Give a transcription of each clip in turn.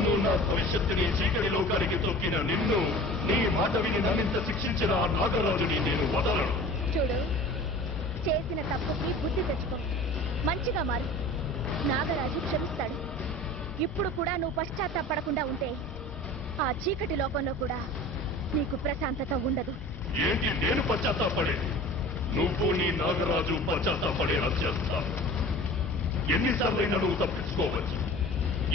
నన్ను నా భవిష్యత్తుని చీకటి లోకానికి తొక్కిన నిన్ను నీ మాట విని నన్నింత శిక్షించిన ఆ నాగరాజుని నేను వదలను. చూడు, చేసిన తప్పుకి బుద్ధి తెచ్చుకో, మంచిగా మారు. నాగరాజు క్షమిస్తాడు. ఇప్పుడు కూడా నువ్వు పశ్చాత్తాపడకుండా ఉంటే ఆ చీకటి లోకంలో కూడా నీకు ప్రశాంతత ఉండదు. ఏంటి నేను పశ్చాత్తాపడేది? నువ్వు నీ నాగరాజు పశ్చాత్తాపడేలా చేస్తాను. ఎన్నిసార్లైనా నువ్వు తప్పించుకోవచ్చు,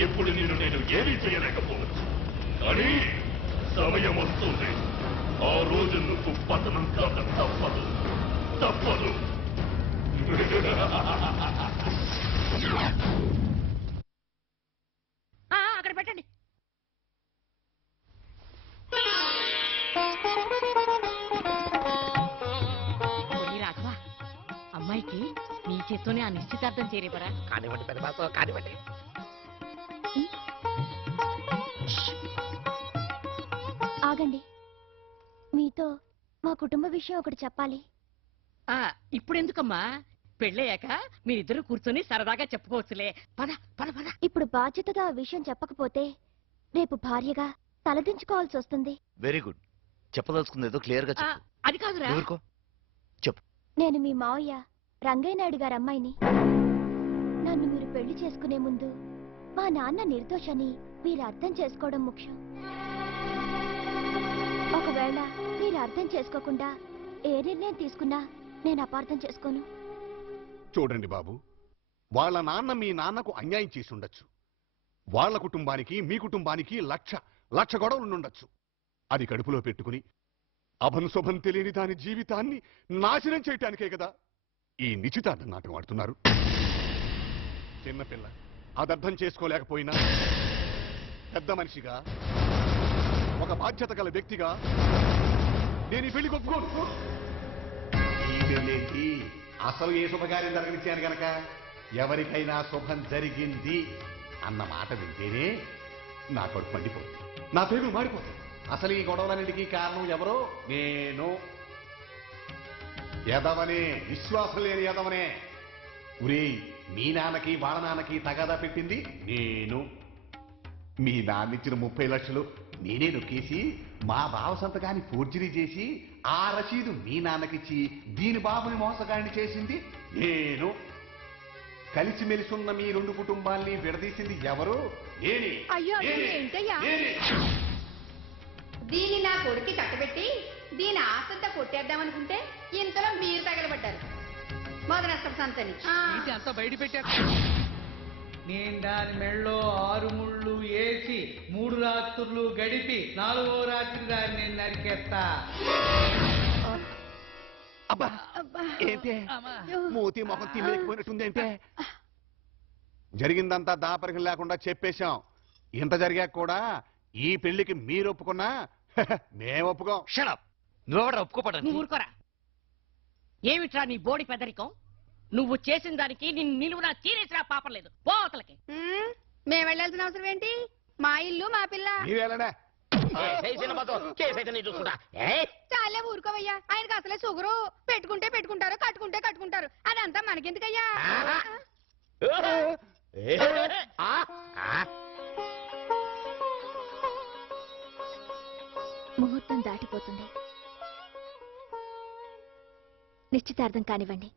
ఎప్పుడు నేను ఏమీ చేయలేకపోవచ్చు. కానీ సమయం వస్తుంది, ఆ రోజు నువ్వు పతనం కాక తప్పదు తప్పదు. అక్కడ పెట్టండి. రాఘవ, అమ్మాయికి నీ చేత్తోనే ఆ నిశ్చితార్థం చేరేపరా? కానివ్వండి పెద్ద బాస, కానివ్వండి. ఆగండి, మీతో మా కుటుంబ విషయం ఒకటి చెప్పాలి. ఇప్పుడెందుకమ్మా? పెళ్ళయ్యాక మీరిద్దరూ కూర్చొని సరదాగా చెప్పుకోవచ్చులే. పద పద పద. ఇప్పుడు బాధ్యతగా ఆ విషయం చెప్పకపోతే రేపు భార్యగా తలదించుకోవాల్సి వస్తుంది. Very good. చెప్పదలుచుకుంది ఏదో క్లియర్ గా చెప్పు. అది కాదురా. చెప్పు. నేను మీ మావయ్య రంగయ్య నాయుడు గారి అమ్మాయిని. నన్ను మీరు పెళ్లి చేసుకునే ముందు మా నాన్న నిర్దోషని మీరు అర్థం చేసుకోవడం ముఖ్యం. ఒకవేళ మీరు అర్థం చేసుకోకుండా ఏ నిర్ణయం తీసుకున్నా నేను అపార్థం చేసుకోను. చూడండి బాబు, వాళ్ళ నాన్న మీ నాన్నకు అన్యాయం చేసి ఉండొచ్చు. వాళ్ళ కుటుంబానికి మీ కుటుంబానికి లక్ష గొడవలుండొచ్చు. అది కడుపులో పెట్టుకుని అభంశుభం తెలియని దాని జీవితాన్ని నాశనం చేయటానికే కదా ఈ నిశ్చితార్థం నాటకం ఆడుతున్నారు. చిన్నపిల్ల అదర్థం చేసుకోలేకపోయినా పెద్ద మనిషిగా, ఒక బాధ్యత గల వ్యక్తిగా నేను ఈ పెళ్లి ఒప్పుకోను. ఈ పెళ్ళేంటి, అసలు ఏ శుభకార్యం జరగనిచ్చాను గనక ఎవరికైనా శుభం జరిగింది అన్న మాట వింటేనే నా కడుపు మండిపోతుంది, నా పేరు మాడిపోతుంది. అసలు ఈ గొడవలన్నిటికీ కారణం ఎవరో? నేను. ఎదవనే, విశ్వాసం లేని ఎదవనే. ఉరే, మీ నాన్నకి వాళ్ళ నాన్నకి తగాదా పెట్టింది నేను. మీ నాన్నిచ్చిన 30 లక్షలు నేనే నొక్కేసి మా బావ సంతకాన్ని ఫోర్జరీ చేసి ఆ రసీదు మీ నాన్నకిచ్చి దీని బాబుని మోసగాడిని చేసింది నేను. కలిసిమెలిసి ఉన్న మీ 2 కుటుంబాల్ని విడదీసింది ఎవరు? నేనే. దీన్ని నా కొడుక్కి కట్టబెట్టి దీని ఆసంతా కొట్టేద్దామనుకుంటే ఇంతలో మీరు తగలబడ్డారు. మొదనష్టం సంతని అంతా బయట పెట్టారు. నేను దాని మెళ్ళో 6 ముళ్ళు వేసి 3 రాత్రులు గడిపి 4వ రాత్రి దాన్ని నేను నరికేస్తా. అబ్బా, ఏంటే మూతి మొహం తిమ్మలేకపోయినట్టుందేంటే? జరిగిందంతా దాపరికం లేకుండా చెప్పేశాం. ఇంత జరిగాక కూడా ఈ పెళ్లికి మీరు ఒప్పుకున్నా మేము ఒప్పుకోం. నువ్వెవడ ఒప్పుకోపడని? నువ్వు ఊరుకోరా. ఏమిట్రా నీ బోడి పెదరికం? నువ్వు చేసిన దానికి నిన్ను నిలువునా తీరేసినా పాపం లేదు. పోతలకి మేము వెళ్ళాల్సిన అవసరం ఏంటి? మా ఇల్లు మా పిల్ల. చాలే ఊరుకోవయ్యా, ఆయనకు అసలే షుగరు. పెట్టుకుంటే పెట్టుకుంటారు, కట్టుకుంటే కట్టుకుంటారు. అదంతా మనకెందుకయ్యా? ముహూర్తం దాటిపోతుంది. నిశ్చితార్థం కానివ్వండి.